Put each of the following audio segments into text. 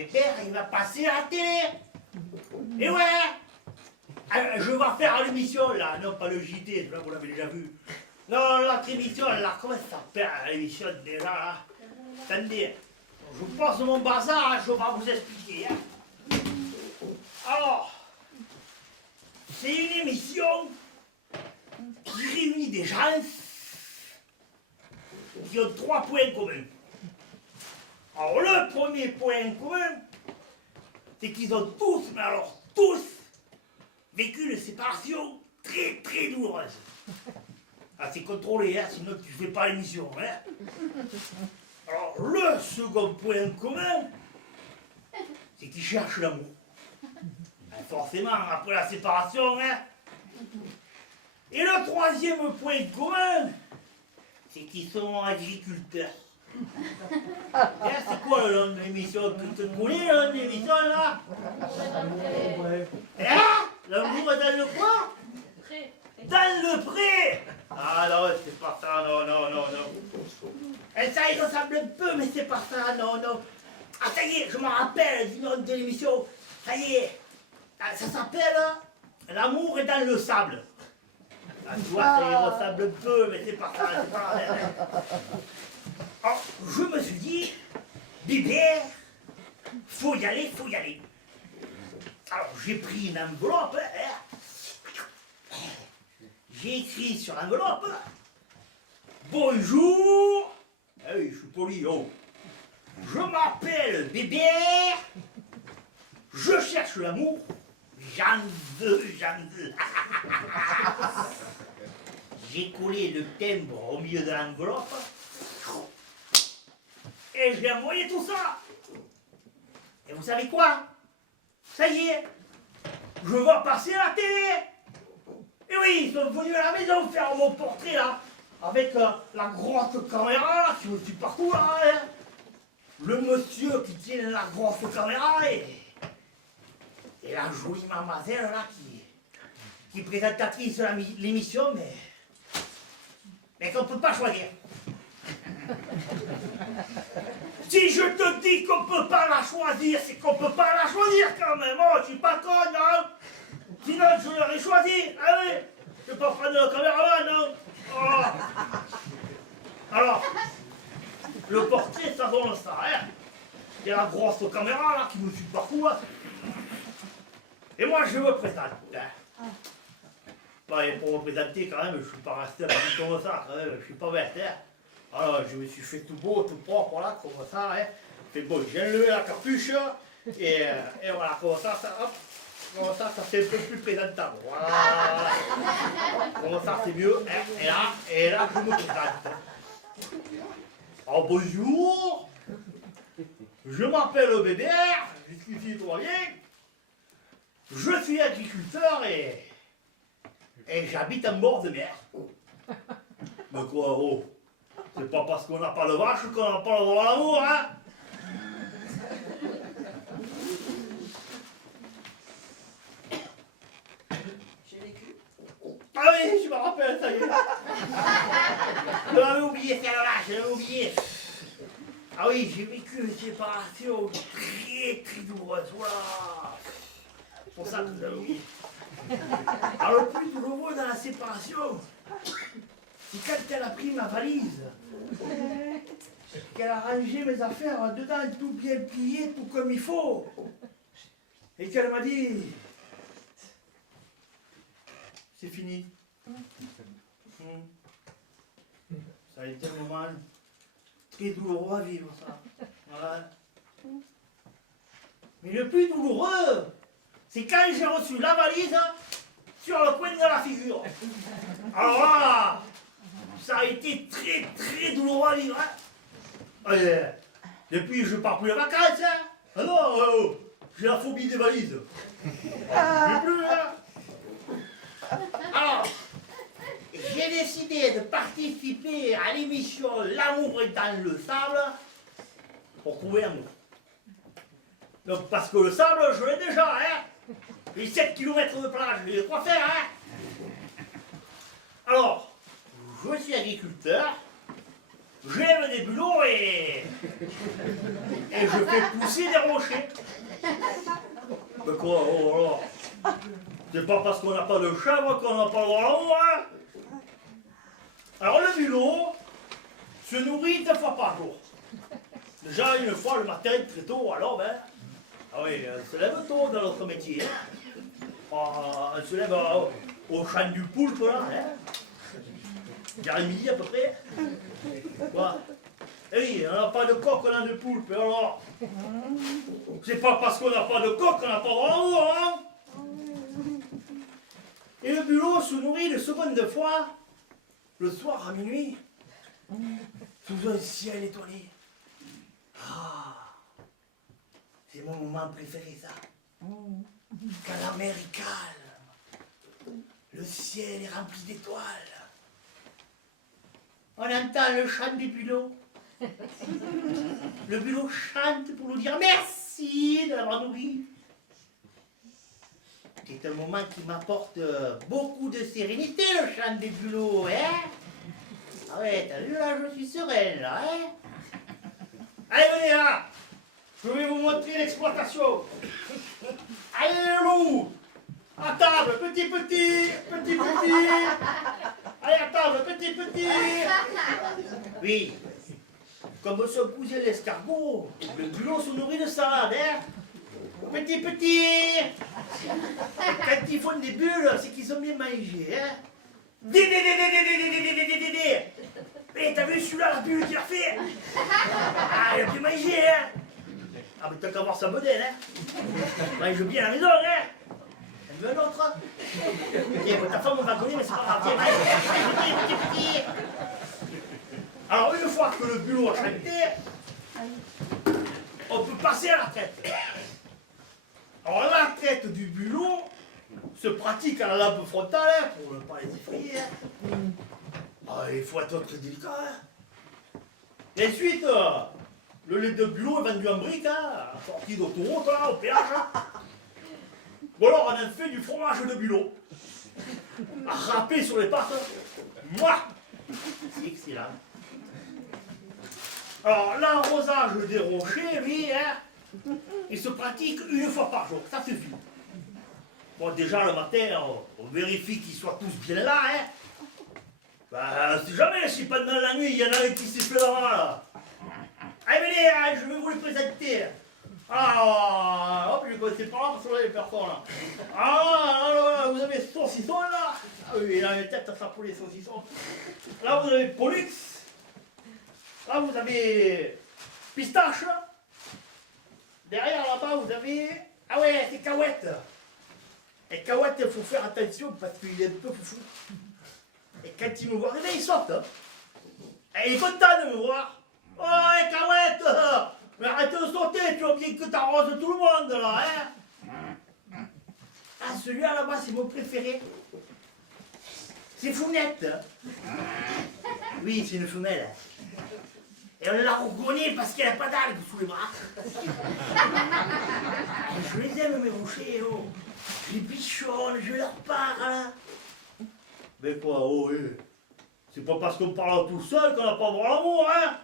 Pépère, il va passer à la télé. Et ouais, je vais faire l'émission là, non pas le JT, là vous l'avez déjà vu. Non, l'autre émission là, comment ça s'appelle l'émission déjà là? Attendez, je passe mon bazar, je vais vous expliquer. Hein. Alors, c'est une émission qui réunit des gens qui ont 3 points communs. Alors le premier point commun, c'est qu'ils ont tous, mais alors tous, vécu une séparation très très douloureuse. Ah, c'est contrôlé, hein, sinon tu fais pas l'émission. Hein. Alors le second point commun, c'est qu'ils cherchent l'amour. Forcément, après la séparation, hein. Et le troisième point commun, c'est qu'ils sont agriculteurs. C'est quoi le nom de l'émission? Tu te connais le nom de l'émission là? L'amour dans le quoi? Dans le pré. Ah non, c'est pas ça, non. Et ça, il ressemble un peu, mais c'est pas ça, non. Ah ça y est, je me rappelle du nom de l'émission. Ça y est, ça s'appelle L'amour est dans le sable. Ah, tu vois, ça y ressemble un peu, mais c'est pas ça, c'est pas ça. Alors, je me suis dit, bébé, faut y aller. Alors, j'ai pris une enveloppe, j'ai écrit sur l'enveloppe, bonjour, ah oui, je suis poli, oh. Je m'appelle bébé, je cherche l'amour, j'en veux. J'ai collé le timbre au milieu de l'enveloppe, et je l'ai envoyé tout ça. Et vous savez quoi? Ça y est, je vais passer à la télé. Et oui, ils sont venus à la maison faire mon portrait là, avec la grosse caméra là, qui me suit partout là. Hein. Le monsieur qui tient la grosse caméra et la jolie mademoiselle là qui est présentatrice de l'émission, mais qu'on ne peut pas choisir. Si je te dis qu'on ne peut pas la choisir, c'est qu'on ne peut pas la choisir quand même. Oh, je suis pas con, non? Sinon, je l'aurais choisi. Ah oui, je ne peux pas prendre le caméraman, non? Oh. Alors, le portrait, ça donne ça, hein? Il y a la grosse caméra là qui me suit partout. Hein. Et moi, je me présente. Hein. Ouais, pour me présenter, quand même, je ne suis pas resté comme ça, quand même, je ne suis pas bête. Hein. Alors, je me suis fait tout beau, tout propre, là, comme ça. Hein. Fait bon, j'ai enlevé la capuche, et voilà, comme ça, hop, comme ça fait un peu plus présentable. Voilà. Comme ça, c'est mieux. Hein. Et là, je me présente. Alors, bonjour, je m'appelle Bébert, jusqu'ici tout va bien. Je suis agriculteur et j'habite en bord de mer. Mais quoi, oh? C'est pas parce qu'on n'a pas de vache qu'on n'a pas le droit à l'amour, hein? J'ai vécu. Ah oui, je me rappelle, ça y est. Je l'avais oublié, celle-là, je l'avais oublié. Ah oui, j'ai vécu une séparation très très douloureuse, voilà. C'est pour ça que je l'avais oublié. Alors le plus douloureux dans la séparation, c'est quand elle a pris ma valise, qu'elle a rangé mes affaires dedans, tout bien plié, tout comme il faut, et qu'elle m'a dit, c'est fini. Ça a été un moment très douloureux à vivre, ça. Voilà. Mais le plus douloureux, c'est quand j'ai reçu la valise sur le coin de la figure. Alors là, ça a été très très douloureux à vivre. Hein. Depuis, je pars plus les vacances. Hein. Ah non, j'ai la phobie des valises. Je peux plus. Hein. Alors, j'ai décidé de participer à l'émission L'amour est dans le sable pour trouver l'amour. Donc, parce que le sable, je l'ai déjà, hein. Les 7 km de plage, j'ai quoi faire, hein. Alors, je suis agriculteur, j'aime des bulots et je fais pousser des rochers. Mais quoi, oh, alors, c'est pas parce qu'on n'a pas de chèvre qu'on n'a pas le droit là-haut, hein. Alors le bulot se nourrit 2 fois par jour. Déjà une fois le matin très tôt, alors ben, ah oui, on se lève tôt dans notre métier. Hein. On se lève au champ du poulpe là, hein. Vers midi à peu près. Quoi. Eh oui, on n'a pas de coq, on a de poulpe, alors. C'est pas parce qu'on n'a pas de coq qu'on n'a pas de droit, hein. Et le bulot se nourrit de seconde fois, le soir à minuit, sous un ciel étoilé. Ah, c'est mon moment préféré, ça. Quand la mer est calme, le ciel est rempli d'étoiles. On entend le chant du bulot. Le bulot chante pour nous dire merci de l'avoir nourri. C'est un moment qui m'apporte beaucoup de sérénité, le chant des bulots, hein. Ah ouais, t'as vu là, je suis sereine là, hein. Allez, venez là. Je vais vous montrer l'exploitation. Allez, loup. À table, petit. Allez, à table, petit. Oui. Comme son cousin l'escargot, le bulot se nourrit de salade, hein. Petit. Et quand ils font des bulles, c'est qu'ils ont bien mangé, hein. Eh, t'as vu celui-là, la bulle qu'il a fait? Ah, il a bien mangé, hein. Ah, mais t'as qu'à voir sa modèle, hein. Mange bien à la maison, hein. Elle veut un autre? Ok, ta femme va connaître, mais c'est pas grave. Tiens, petit. Alors, une fois que le bulot a chanté, on peut passer à la traite. Alors, la traite du bulot se pratique à la lampe frontale, hein, pour ne pas les effrayer. Hein. Ah, il faut être très délicat. Hein. Et ensuite, le lait de bulot est vendu en brique, hein, à la sortie d'autoroute, là, au péage. Hein. Ou alors, on a fait du fromage de bulot, à râper sur les pattes. Mouah, c'est excellent. Alors, l'arrosage des rochers, lui, hein, il se pratique 1 fois par jour, ça suffit. Bon, déjà, le matin, on vérifie qu'ils soient tous bien là, hein. Ben, si jamais, si pendant la nuit, il y en a un qui s'est fait là-bas, là. Allez, venez, hein, je vais vous les présenter. Alors, hop, je ne connaissais pas là, parce que là, il y a personne, là. Alors, vous avez saucisson, là. Ah oui, il a une tête à s'appeler saucisson. Là, vous avez Pollux. Là, vous avez pistache. Derrière, là-bas, vous avez... Ah ouais, c'est cahuète. Et cahuète, il faut faire attention parce qu'il est un peu foufou. Et quand il me voit, eh bien, il saute. Hein. Et il est content de me voir. Oh, cahuète, mais arrête de sauter, tu vois bien que t'arroses tout le monde, là, hein. Ah, celui-là, là-bas, c'est mon préféré. C'est Founette. Oui, c'est une femelle. Et on l'a reconnue parce qu'elle n'a pas d'algues sous les bras. Je les aime, mes rochers, oh. Je les bichonne, je leur parle. Mais quoi, oh, oui. C'est pas parce qu'on parle tout seul qu'on n'a pas droit à l'amour, hein.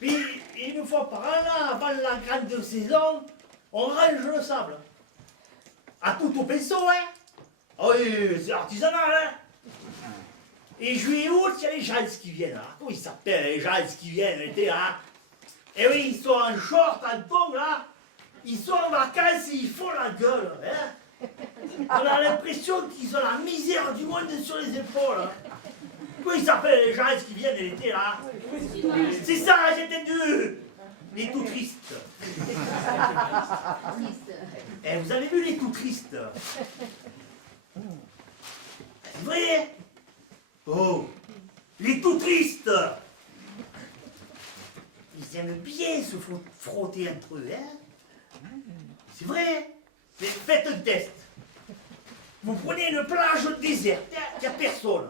Puis, une fois par an, là, avant la grande saison, on range le sable. À tout au pinceau, hein. Ah oui, c'est artisanal, hein. Et juillet août, il y a les gens qui viennent, là. Comment ils s'appellent, les gens qui viennent l'été, là? Et oui, ils sont en short, en tongs, là. Ils sont en vacances et ils font la gueule, hein. On a l'impression qu'ils ont la misère du monde sur les épaules. Hein. Comment ils s'appellent, les gens qui viennent l'été, là? C'est ça, j'ai entendu. Les tout tristes. Eh, vous avez vu les tout tristes? C'est vrai? Oh, les tout tristes. Ils aiment bien se frotter entre eux, hein? C'est vrai? Mais faites un test. Vous prenez une plage déserte, il n'y a personne.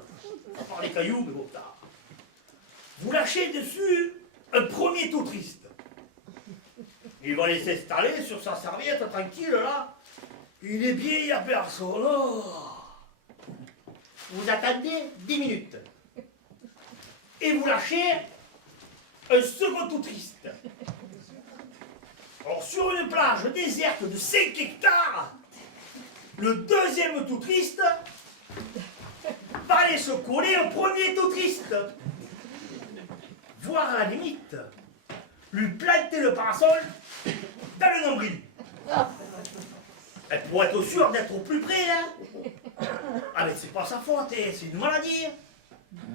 À part les cailloux, mais bon, ça. Vous lâchez dessus un premier tout triste. Il va laisser s'installer sur sa serviette tranquille, là. Il est bien, il n'y a personne. Oh. Vous attendez 10 minutes. et vous lâchez un second tout triste. Alors, sur une plage déserte de 5 hectares, le deuxième tout triste va aller se coller au premier tout triste. Voire à la limite, lui planter le parasol dans le nombril. Elle pourrait être sûre d'être au plus près, là. Ah, mais c'est pas sa faute, hein, c'est une maladie.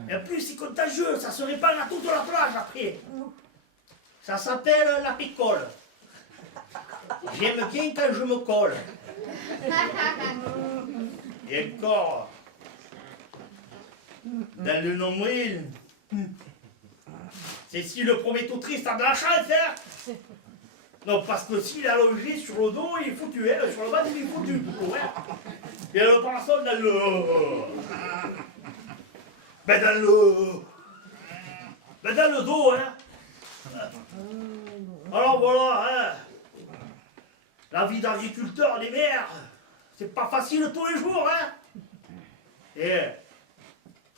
Et en plus, c'est contagieux, ça se répand à toute la plage après. Ça s'appelle la picole. J'aime bien quand je me colle. Et encore, dans le nombril, c'est si le premier tout triste a de la chance, hein. Non, parce que s'il est allongé sur le dos, il est foutu, hein. Sur le bas, il est foutu. Ouais. Et le parasol dans le... Ben dans le dos, hein. Alors voilà, hein. La vie d'agriculteur, les mers, c'est pas facile tous les jours, hein. Et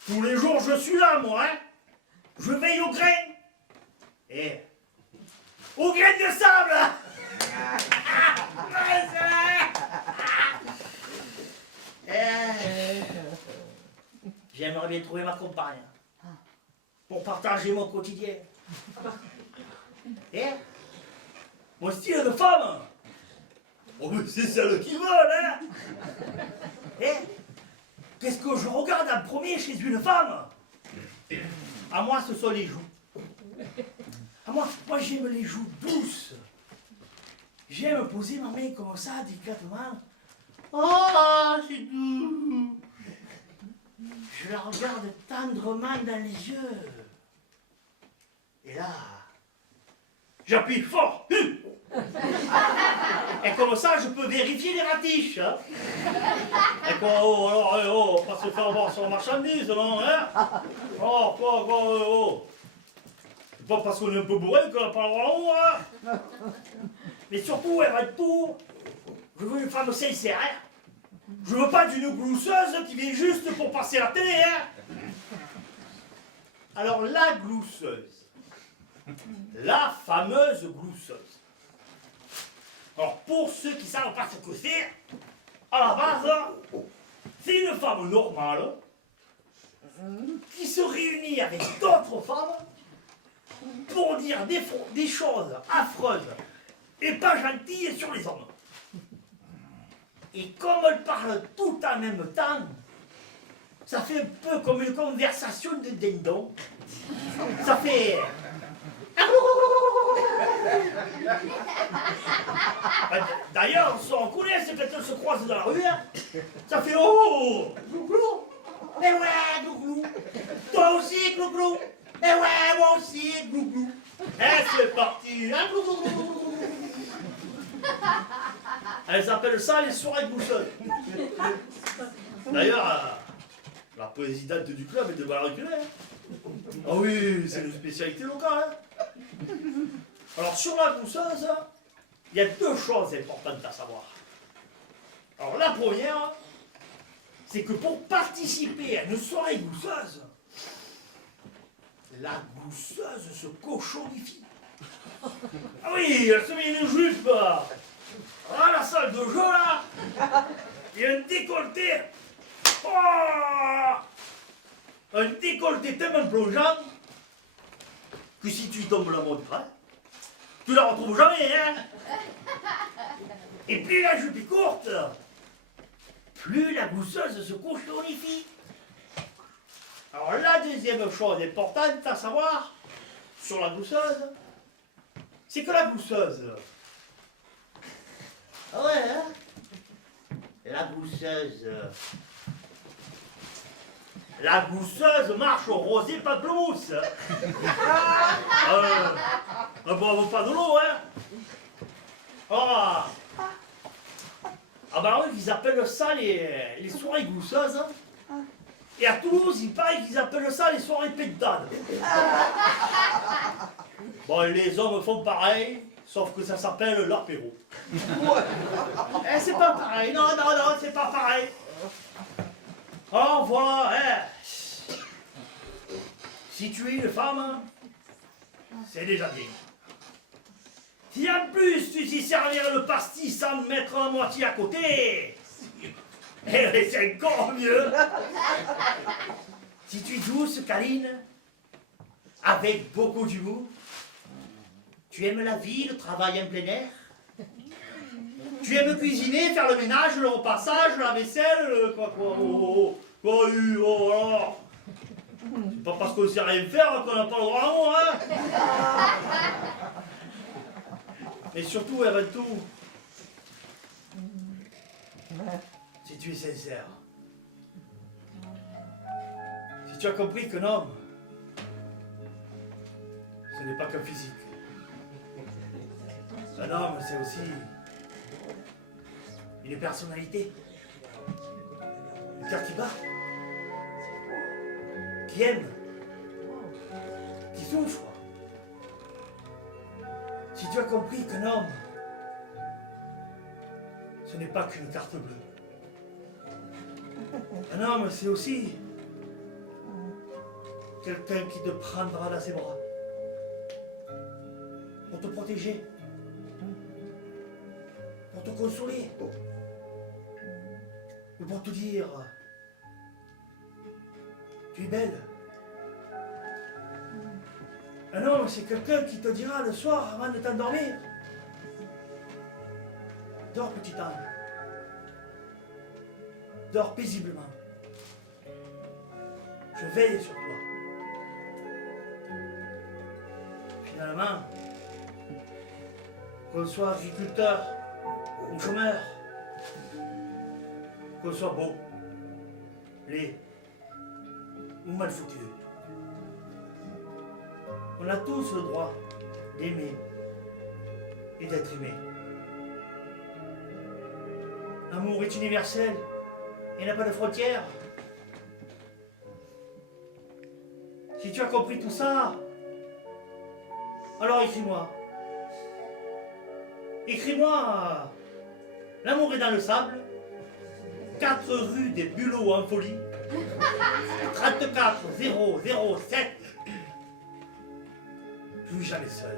tous les jours, je suis là, moi, hein. Je veille au grain. Et au grain de sable. J'aimerais bien trouver ma compagne pour partager mon quotidien. Et mon style de femme, oh, mais c'est celle qui veut, hein. Et qu'est-ce que je regarde en premier chez une femme? À moi, ce sont les joues. À moi j'aime les joues douces. J'aime poser ma main comme ça, délicatement. Oh, c'est doux. Je la regarde tendrement dans les yeux. Et là, j'appuie fort. Et comme ça, je peux vérifier les ratiches. Hein. Et quoi, oh, alors, oh, pas se faire voir sur la marchandise, non, hein. Oh, quoi, oh. C'est pas parce qu'on est un peu bourré qu'on n'a pas le droit en haut, hein. Mais surtout, avant tout, je veux une femme sincère, hein. Je veux pas d'une glousseuse qui vient juste pour passer la télé, hein. Alors, la glousseuse, la fameuse glousseuse. Alors, pour ceux qui ne savent pas ce que c'est, à la base, c'est une femme normale qui se réunit avec d'autres femmes pour dire des choses affreuses et pas gentilles sur les hommes. Et comme elles parlent tout en même temps, ça fait un peu comme une conversation de dindon. Ça fait... D'ailleurs, on connaît, c'est quand elles se croisent dans la rue, hein. Ça fait oh, glouglou. Mais ouais, glouglou. Toi aussi, glouglou. Mais ouais, moi aussi, glouglou. Et c'est parti, hein, glouglou. Elles appellent ça les soirées glousseuses. D'ailleurs, la présidente du club est de Valareculé. Ah oui, c'est une spécialité locale. Hein. Alors, sur la glousseuse, il y a deux choses importantes à savoir. Alors, la première, c'est que pour participer à une soirée glousseuse, la glousseuse se cochonifie. Ah oui, elle se met une jupe à la salle de jeu, là, et un décolleté. Oh, un décolleté tellement plongeant que si tu y tombes la mode, hein, tu la retrouves jamais, hein. Et plus la jupe est courte, plus la glousseuse se cochonifie. Alors la deuxième chose importante à savoir sur la glousseuse, c'est que la glousseuse, ah ouais, hein, la glousseuse marche au rosé pamplemousse. On boit pas de l'eau, hein. Ah bah oui, ils appellent ça les soirées glousseuses. Et à Toulouse, il paraît qu'ils appellent ça les soirées pétades. Bon, les hommes font pareil, sauf que ça s'appelle l'apéro. Eh, c'est pas pareil, non, c'est pas pareil. Alors voilà, si Si tu es une femme, c'est déjà bien. Si en plus tu t'y servir le pastis sans mettre la moitié à côté, eh, c'est encore mieux. Si tu es douce, câline, avec beaucoup d'humour, tu aimes la vie, le travail en plein air, tu aimes cuisiner, faire le ménage, le repassage, la vaisselle, alors. C'est pas parce qu'on sait rien faire qu'on n'a pas le droit à moi, hein. Mais surtout, avant tout, si tu es sincère, si tu as compris qu'un homme, ce n'est pas qu'un physique. Un homme, c'est aussi une personnalité, un cœur qui bat, qui aime, qui souffre. Si tu as compris qu'un homme, ce n'est pas qu'une carte bleue. Un homme, c'est aussi quelqu'un qui te prendra dans ses bras pour te protéger, pour te consoler, ou pour te dire tu es belle. Un homme, c'est quelqu'un qui te dira le soir avant de t'endormir, dors petit ange, dors paisiblement, je veille sur toi. Finalement, qu'on soit agriculteur ou chômeur, qu'on soit beau, laid ou mal foutu, on a tous le droit d'aimer et d'être aimé. L'amour est universel et n'a pas de frontières. Si tu as compris tout ça, alors écris-moi. Écris-moi. L'amour est dans le sable. 4 rue des Bulots en folie. 34 007. Plus jamais seul.